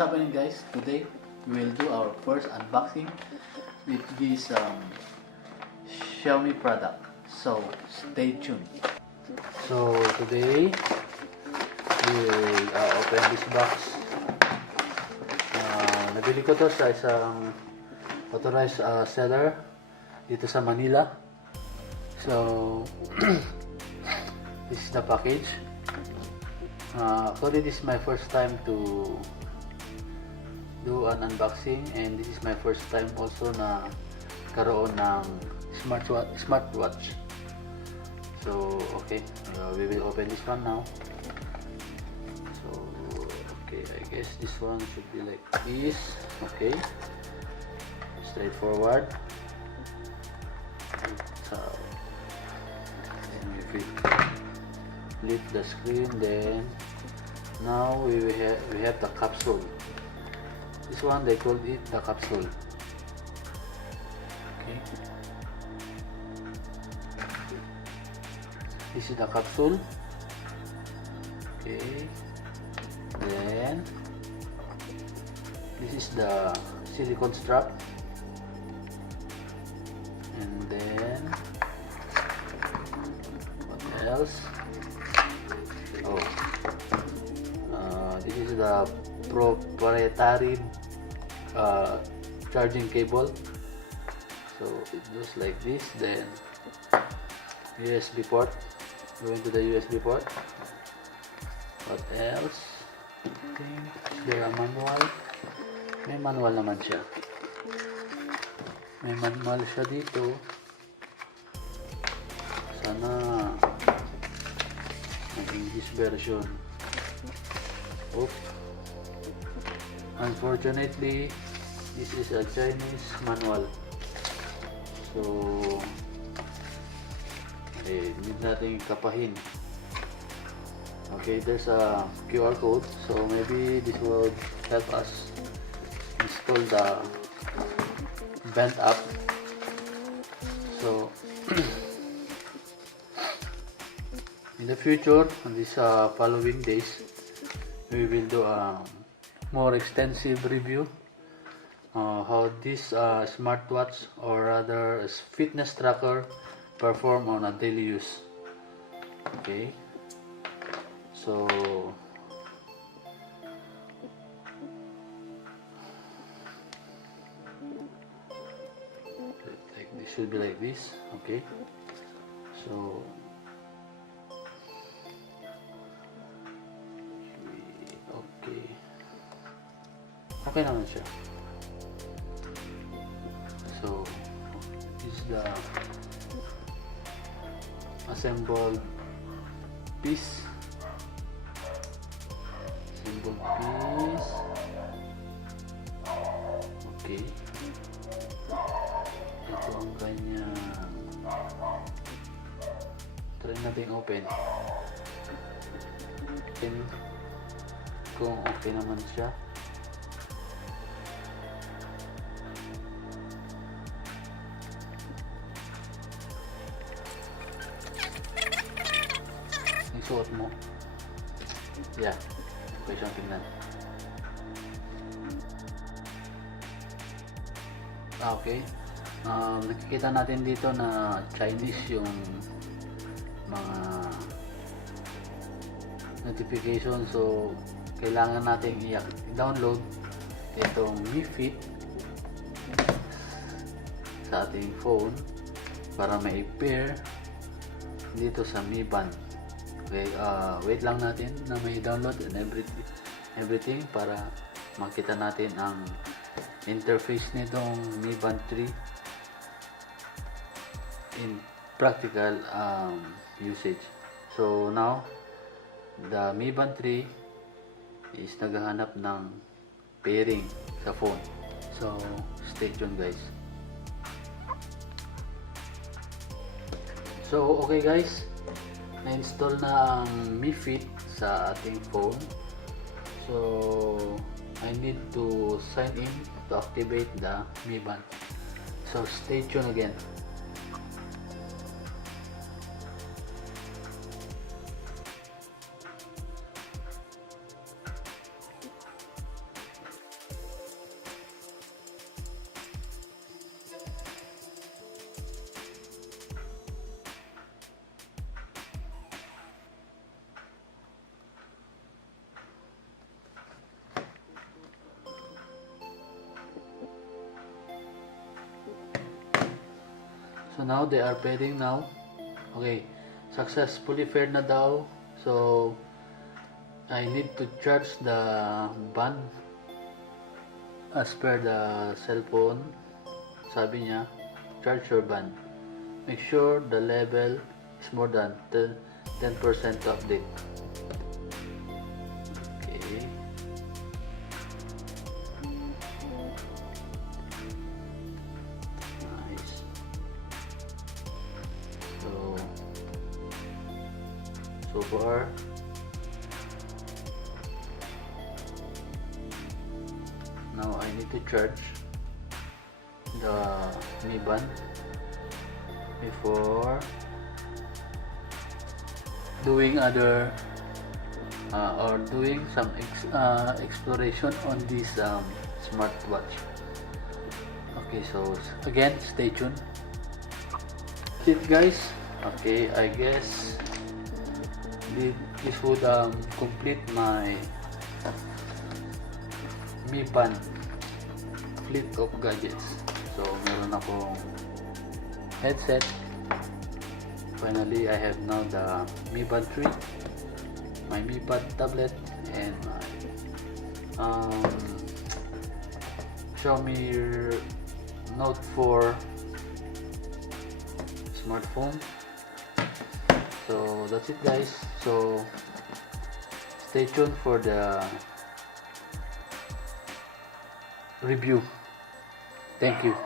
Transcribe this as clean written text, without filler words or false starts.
happening, guys? Today we will do our first unboxing with this Xiaomi product. So stay tuned. So today we will open this box. Nabili ko to sa isang authorized seller dito sa Manila. So this is the package. Actually, this is my first time to do an unboxing, and this is my first time also na karoon ng smartwatch. So okay, we will open this one now. So okay, I guess this one should be like this. Okay, straightforward. So then we flip the screen, then now we have the capsule. This one they called it the capsule. Okay, this is the capsule. Okay, then this is the silicone strap, and then what else? This is the proprietary charging cable. So it goes like this, then USB port, going to the USB port. What else? Okay, is there a manual? May manual naman siya. May manual siya dito. Sana ang English version. Oops. Unfortunately, this is a Chinese manual. So, need natin kapahin. Okay, there's a QR code. So, maybe this will help us install the bent up. So, in the future, on these following days, we will do a more extensive review how this smartwatch, or rather fitness tracker, perform on a daily use. Okay, so like this should be like this. Okay, so okay naman siya. So this is the assembled piece. Okay, ito ang kanya. Try natin open kung okay naman siya. Suot mo. Yeah, okay siyang tingnan. Okay, nakikita natin dito na Chinese yung mga notification, so kailangan natin i-download itong Mi Fit sa ating phone para ma-pair dito sa Mi Band. Okay, wait lang natin na may download and everything para makita natin ang interface nitong Mi Band 3 in practical usage. So now the Mi Band 3 is naghahanap ng pairing sa phone. So stay tuned, guys. So okay, guys, na-install na ang Mi Fit sa ating phone. So I need to sign in to activate the Mi Band. So stay tuned again. So now they are pairing now. Okay, successfully paired na daw. So I need to charge the band as per the cellphone. Sabi niya, charge your band. Make sure the level is more than 10% to update. Okay. Nice. So far, now I need to charge the Mi Band before doing other or doing some exploration on this smartwatch. Okay, so again, stay tuned. That's it, guys. Okay, I guess this would complete my Mi Band fleet of gadgets. So meron akong headset. Finally, I have now the Mi Band 3, my Mi Band tablet, and my Xiaomi Note 4 smartphone. So that's it, guys. So stay tuned for the review. Thank you.